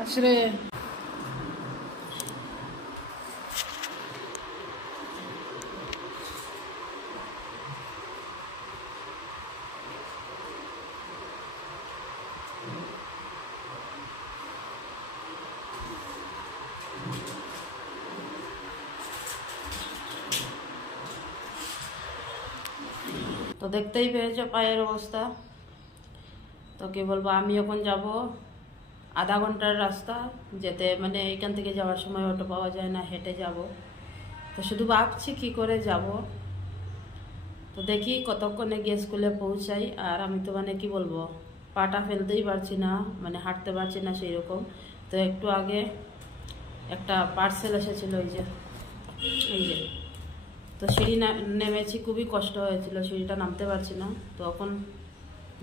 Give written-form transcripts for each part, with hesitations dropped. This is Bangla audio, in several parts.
আসলে তো দেখতেই পেয়েছো পায়ের অবস্থা। তো কি বলবো, আমি এখন যাব আধা ঘন্টার রাস্তা, যেতে মানে এখান থেকে যাওয়ার সময় অটো পাওয়া যায় না, হেঁটে যাব। তো শুধু ভাবছি কি করে যাব। তো দেখি কতক্ষণে গিয়ে স্কুলে পৌঁছাই। আর আমি তো মানে কি বলবো, পাটা ফেলতেই পারছি না, মানে হাঁটতে পারছি না সেই রকম। তো একটু আগে একটা পার্সেল এসেছিল, এই যে তো সিঁড়ি নেমেছি, খুবই কষ্ট হয়েছিল, সিঁড়িটা নামতে পারছি না। তো এখন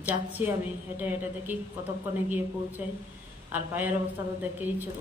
যাচ্ছি আমি হেঁটে হেঁটে, দেখি কতক্ষণে গিয়ে পৌঁছাই। আর পায়ের অবস্থা তো দেখেইছো।